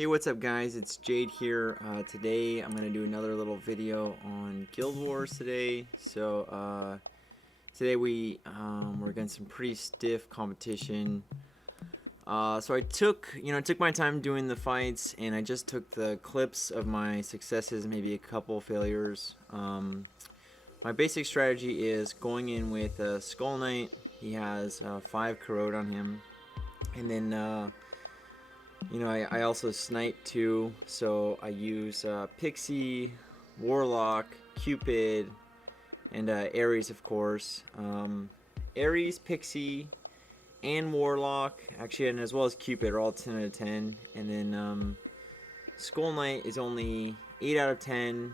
Hey, what's up guys? It's Jade here. Today I'm going to do another little video on Guild Wars today. Today we're against some pretty stiff competition. So I took my time doing the fights, and I just took the clips of my successes, maybe a couple failures. My basic strategy is going in with Skull Knight. He has 5 corrode on him, and then I also snipe too, so I use Pixie, Warlock, Cupid, and Ares, of course. Ares, Pixie, and Warlock, actually, and as well as Cupid, are all 10 out of 10. And then Skull Knight is only 8 out of 10.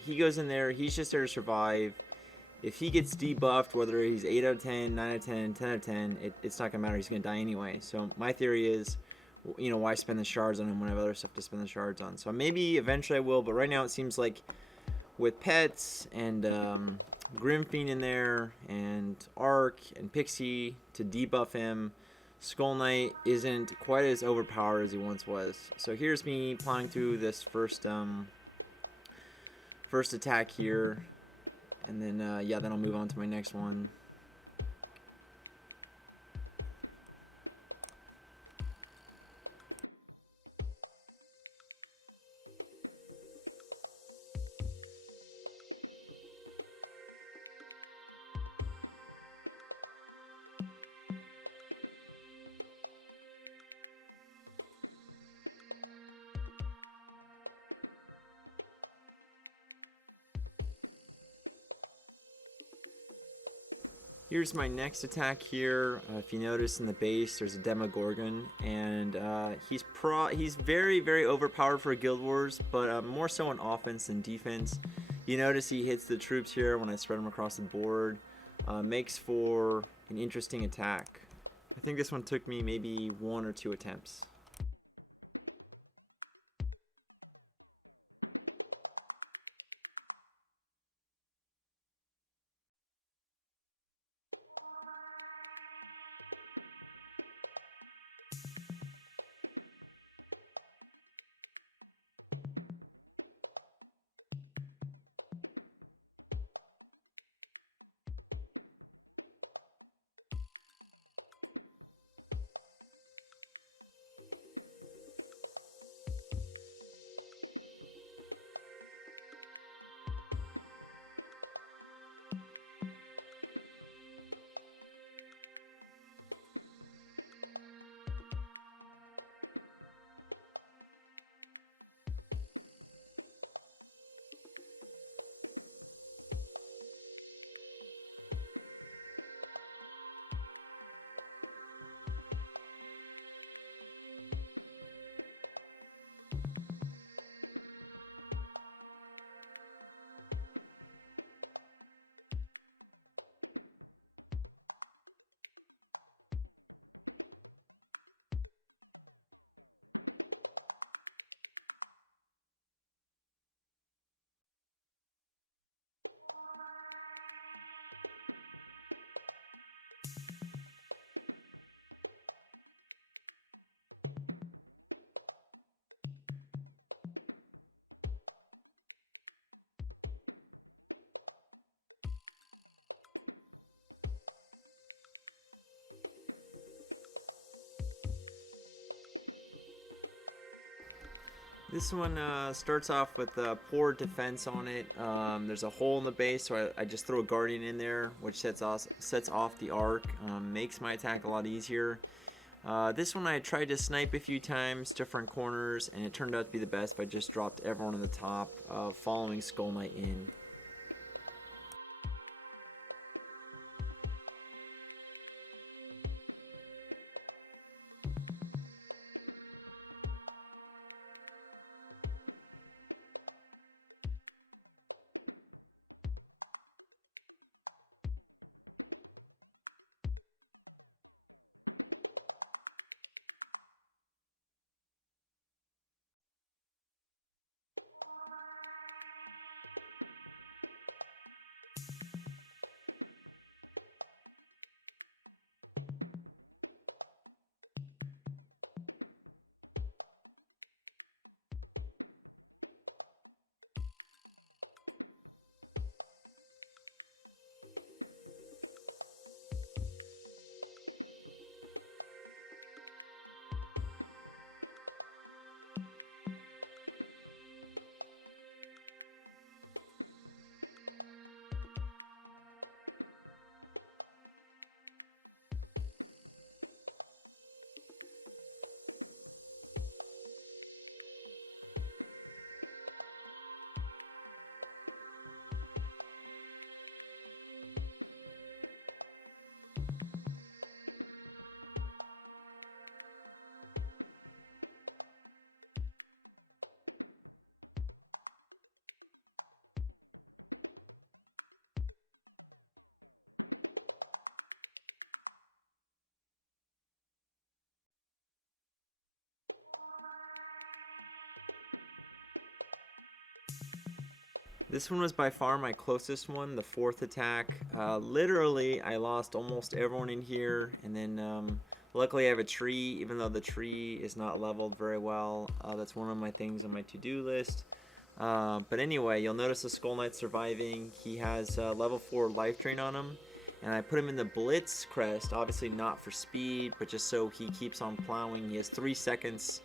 He goes in there, he's just there to survive. If he gets debuffed, whether he's 8 out of 10, 9 out of 10, 10 out of 10, it's not going to matter. He's going to die anyway. So my theory is, why spend the shards on him when I have other stuff to spend the shards on? So maybe eventually I will, but right now it seems like with pets and Grimfiend in there and Arc and Pixie to debuff him, Skull Knight isn't quite as overpowered as he once was. So here's me plowing through this first attack here. And then, then I'll move on to my next one. Here's my next attack here. If you notice in the base, there's a Demogorgon, and he's very, very overpowered for Guild Wars, but more so on offense than defense. You notice he hits the troops here when I spread them across the board. Makes for an interesting attack. I think this one took me maybe 1 or 2 attempts. This one starts off with poor defense on it. There's a hole in the base, so I just throw a Guardian in there, which sets off the Arc, makes my attack a lot easier. This one I tried to snipe a few times, different corners, and it turned out to be the best if I just dropped everyone on the top, following Skull Knight in. This one was by far my closest one, the fourth attack. Literally, I lost almost everyone in here, and then luckily I have a tree, even though the tree is not leveled very well. That's one of my things on my to-do list. But anyway, you'll notice the Skull Knight surviving. He has level 4 life drain on him, and I put him in the Blitz crest, obviously not for speed, but just so he keeps on plowing. He has 3 seconds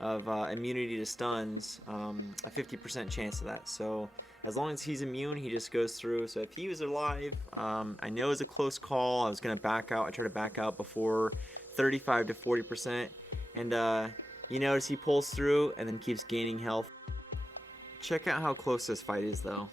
of immunity to stuns, a 50% chance of that. So as long as he's immune, he just goes through. So if he was alive, I know it was a close call. I was going to back out. I tried to back out before 35 to 40%. And you notice he pulls through and then keeps gaining health. Check out how close this fight is, though.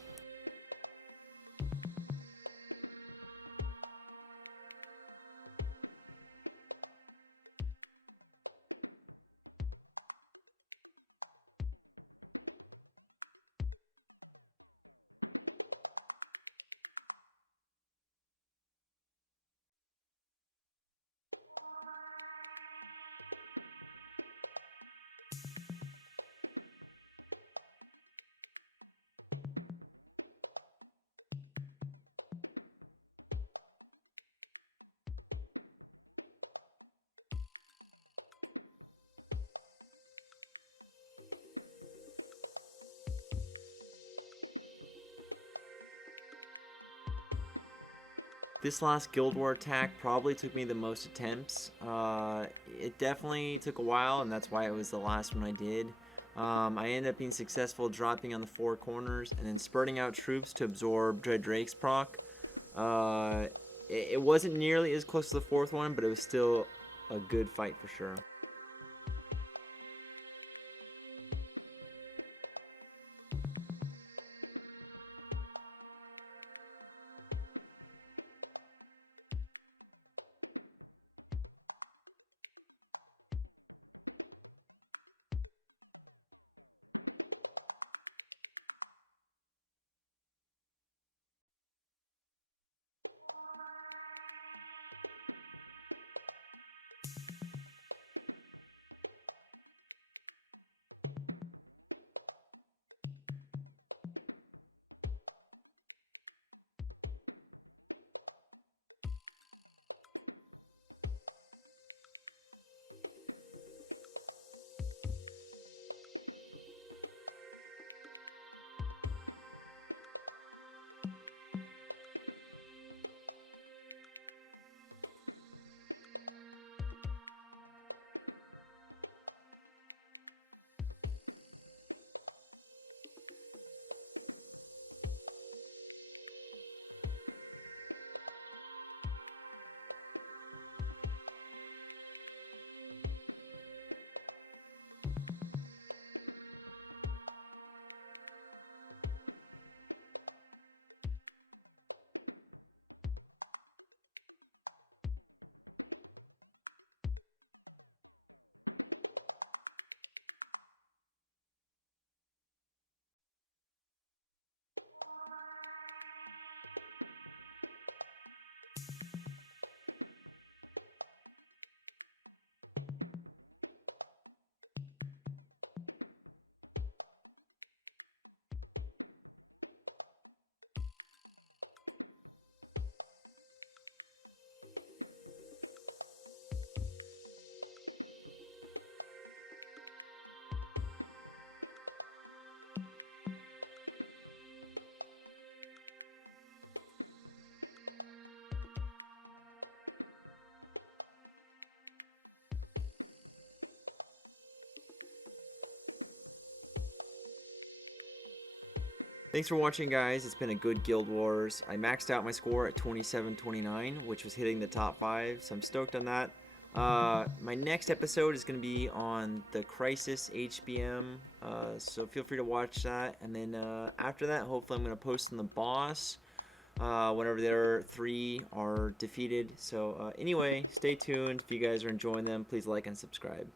This last Guild War attack probably took me the most attempts. It definitely took a while, and that's why it was the last one I did. I ended up being successful dropping on the 4 corners and then spurting out troops to absorb Dread Drake's proc. It wasn't nearly as close to the 4th one, but it was still a good fight for sure. Thanks for watching, guys. It's been a good Guild Wars. I maxed out my score at 27-29, which was hitting the top 5, so I'm stoked on that. My next episode is going to be on the Crisis HBM, so feel free to watch that. And then after that, hopefully I'm going to post on the boss whenever their 3 are defeated. So anyway, stay tuned. If you guys are enjoying them, please like and subscribe.